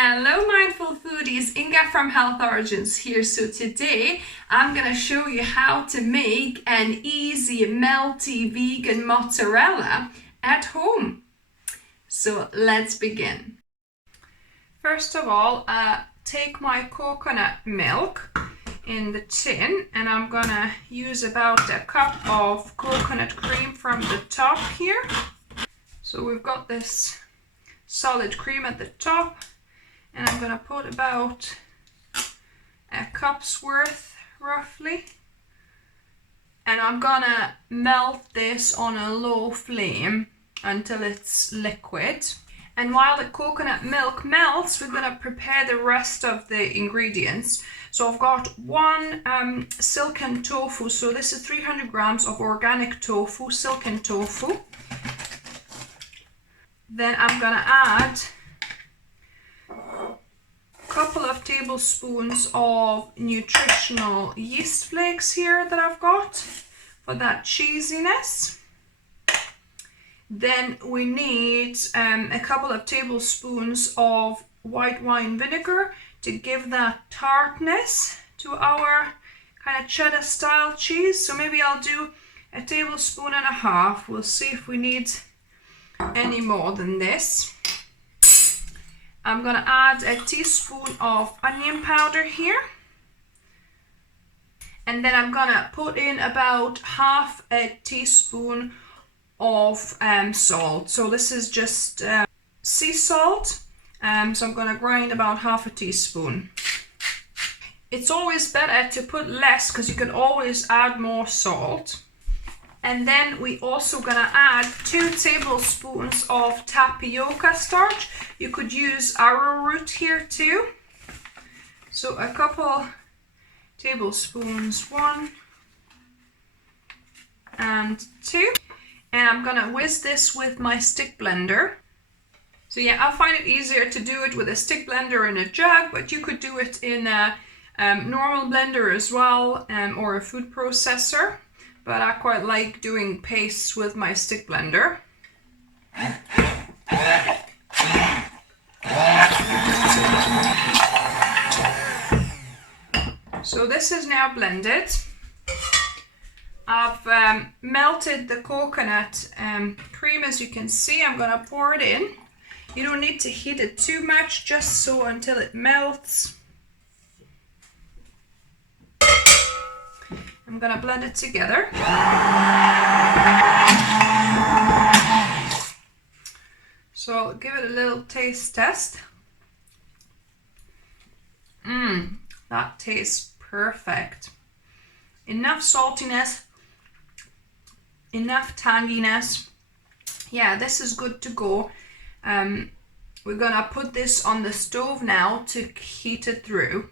Hello mindful foodies, Inga from Health Origins here. So today I'm going to show you how to make an easy melty vegan mozzarella at home. So let's begin. First of all, take my coconut milk in the tin and I'm going to use about a cup of coconut cream from the top here. So we've got this solid cream at the top. And I'm going to put about a cup's worth roughly. And I'm going to melt this on a low flame until it's liquid. And while the coconut milk melts, we're going to prepare the rest of the ingredients. So I've got one silken tofu. So this is 300 grams of organic tofu, silken tofu. Then I'm going to add couple of tablespoons of nutritional yeast flakes here that I've got for that cheesiness. Then we need a couple of tablespoons of white wine vinegar to give that tartness to our kind of cheddar style cheese. So maybe I'll do a tablespoon and a half. We'll see if we need any more than this. I'm going to add a teaspoon of onion powder here. And then I'm going to put in about half a teaspoon of salt. So this is just sea salt. So I'm going to grind about half a teaspoon. It's always better to put less because you can always add more salt. And then we also gonna add 2 tablespoons of tapioca starch. You could use arrowroot here too. So a couple tablespoons, 1 and 2. And I'm gonna whisk this with my stick blender. So yeah, I find it easier to do it with a stick blender in a jug, but you could do it in a normal blender as well, or a food processor. But I quite like doing pastes with my stick blender. So this is now blended. I've melted the coconut cream, as you can see. I'm going to pour it in. You don't need to heat it too much, just so until it melts. I'm going to blend it together. So I'll give it a little taste test. That tastes perfect. Enough saltiness, enough tanginess. Yeah, this is good to go. We're going to put this on the stove now to heat it through.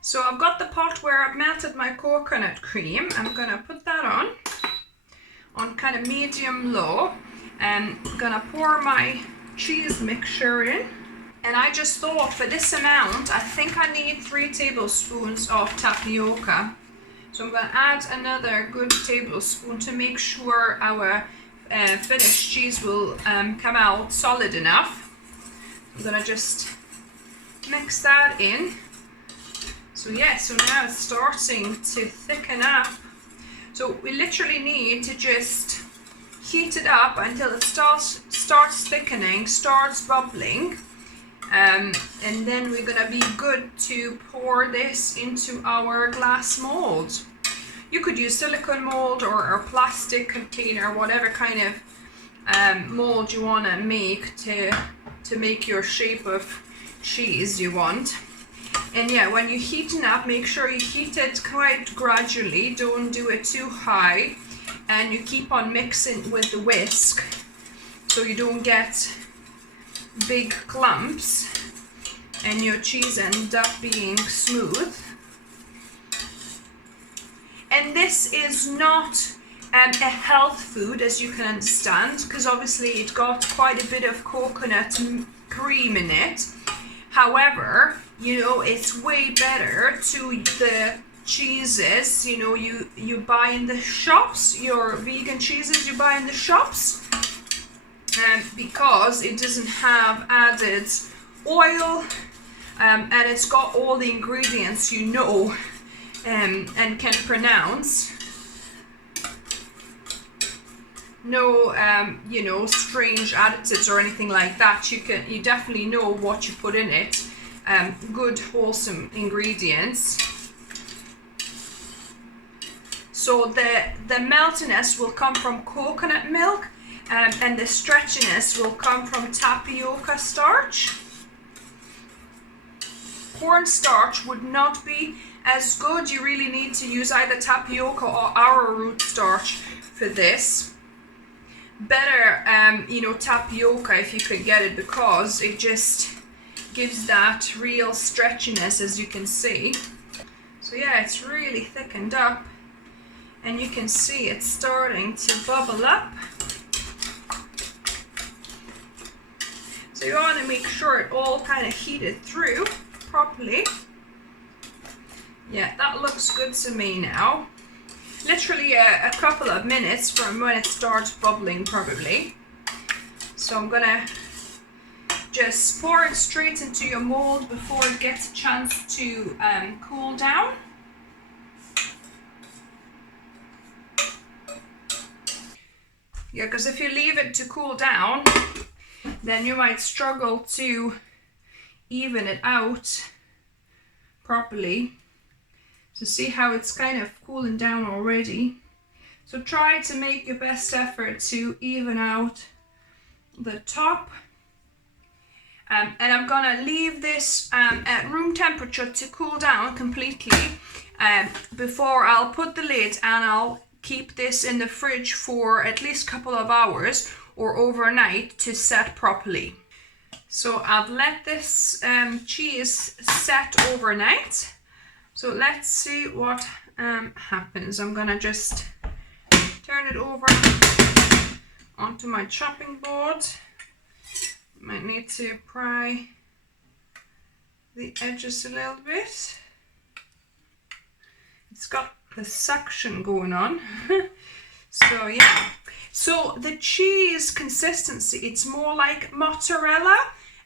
So I've got the pot where I've melted my coconut cream. I'm going to put that on kind of medium low, and I'm going to pour my cheese mixture in. And I just thought for this amount, I think I need 3 tablespoons of tapioca. So I'm going to add another good tablespoon to make sure our finished cheese will come out solid enough. I'm going to just mix that in. So yeah, so now it's starting to thicken up. So we literally need to just heat it up until it starts thickening, starts bubbling. And then we're gonna be good to pour this into our glass mold. You could use silicone mold or a plastic container, whatever kind of mold you wanna make to make your shape of cheese you want. And yeah, when you're heating up, make sure you heat it quite gradually. Don't do it too high. And you keep on mixing with the whisk so you don't get big clumps and your cheese ends up being smooth. And this is not a health food, as you can understand, because obviously it got quite a bit of coconut cream in it. However, you know, it's way better to the cheeses, you know, you buy in the shops, your vegan cheeses you buy in the shops, because it doesn't have added oil, and it's got all the ingredients you know and can pronounce. No, you know, strange additives or anything like that. You definitely know what you put in it. Good wholesome ingredients. So the meltiness will come from coconut milk, and the stretchiness will come from tapioca starch. Corn starch would not be as good. You really need to use either tapioca or arrowroot starch for this. Better, you know, tapioca if you could get it, because it just gives that real stretchiness, as you can see. So yeah, it's really thickened up, and you can see it's starting to bubble up. So you want to make sure it all kind of heated through properly. Yeah, that looks good to me now. Literally a couple of minutes from when it starts bubbling probably. So I'm gonna just pour it straight into your mold before it gets a chance to cool down. Yeah, because if you leave it to cool down, then you might struggle to even it out properly. So see how it's kind of cooling down already. So try to make your best effort to even out the top. And I'm gonna leave this at room temperature to cool down completely before I'll put the lid, and I'll keep this in the fridge for at least a couple of hours or overnight to set properly. So I've let this cheese set overnight. So let's see what happens. I'm gonna just turn it over onto my chopping board. Might need to pry the edges a little bit. It's got the suction going on. So yeah. So the cheese consistency, it's more like mozzarella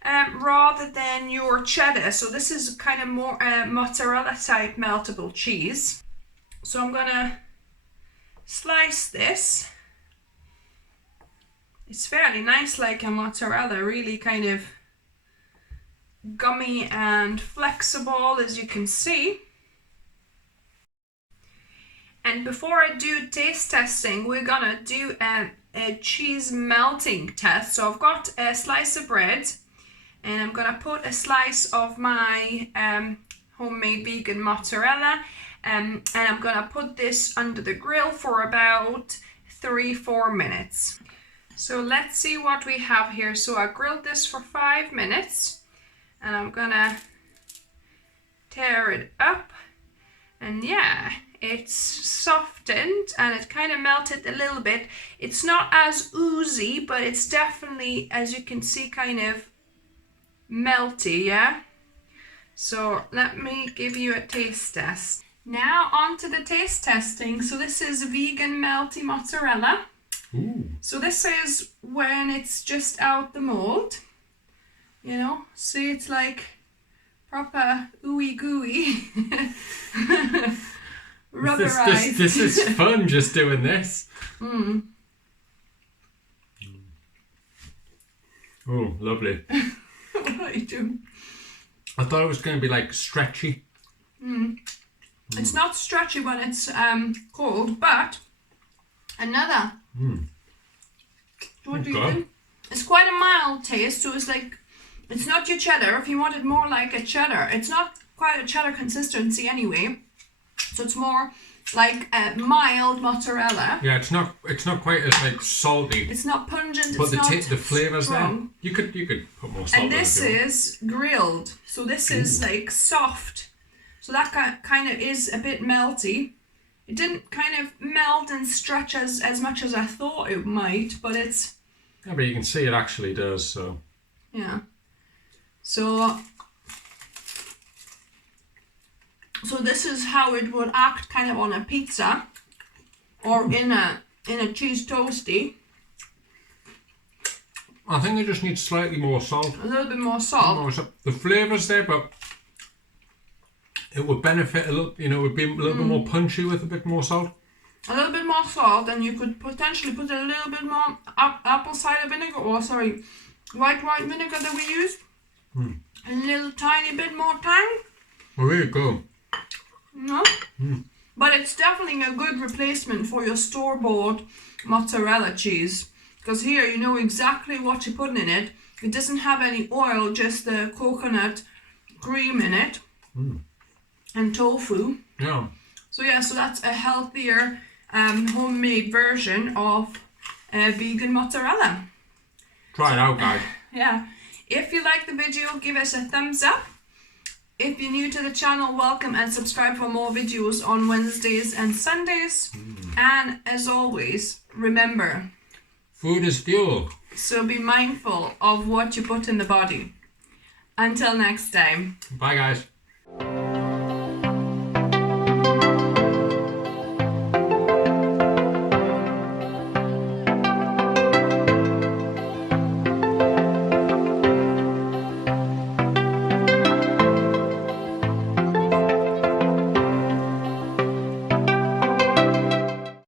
rather than your cheddar. So this is kind of more mozzarella type meltable cheese. So I'm gonna slice this. It's fairly nice, like a mozzarella, really kind of gummy and flexible, as you can see. And before I do taste testing, we're gonna do a cheese melting test. So I've got a slice of bread, and I'm gonna put a slice of my homemade vegan mozzarella, and I'm gonna put this under the grill for about 3-4 minutes. So let's see what we have here. So I grilled this for 5 minutes, and I'm gonna tear it up, and yeah, it's softened and it kind of melted a little bit. It's not as oozy, but it's definitely, as you can see, kind of melty, yeah? So let me give you a taste test. Now on to the taste testing. So this is Vegan Melty Mozzarella. Ooh. So this is when it's just out the mold, you know, see, it's like proper ooey gooey. Rubberized. This is fun, just doing this. Mm. Oh, lovely. What are you doing? I thought it was going to be like stretchy. It's not stretchy when it's cold, but another. What do you think? It's quite a mild taste, so it's like, it's not your cheddar. If you wanted more like a cheddar, it's not quite a cheddar consistency anyway. So it's more like a mild mozzarella. Yeah, it's not quite as like salty. It's not pungent. But it's the flavours strong. there, you could put more salt. And this is grilled, so this is like soft. So that kind of is a bit melty. It didn't kind of melt and stretch as much as I thought it might, but it's... Yeah, but you can see it actually does, so... Yeah. So this is how it would act kind of on a pizza or in a cheese toasty. I think it just needs slightly more salt. A little bit more salt. The flavour's there, but it would benefit a little, it would be a little bit more punchy with a bit more salt. A little bit more salt, and you could potentially put a little bit more apple cider vinegar, or sorry, white vinegar that we use. A little tiny bit more tang. Oh, there you go. No? But it's definitely a good replacement for your store-bought mozzarella cheese. Because here you know exactly what you're putting in it. It doesn't have any oil, just the coconut cream in it. And tofu. Yeah. So yeah, so that's a healthier homemade version of vegan mozzarella. Try it out, guys. Yeah. If you like the video, give us a thumbs up. If you're new to the channel, welcome and subscribe for more videos on Wednesdays and Sundays. And as always, remember, food is fuel. So be mindful of what you put in the body. Until next time. Bye, guys.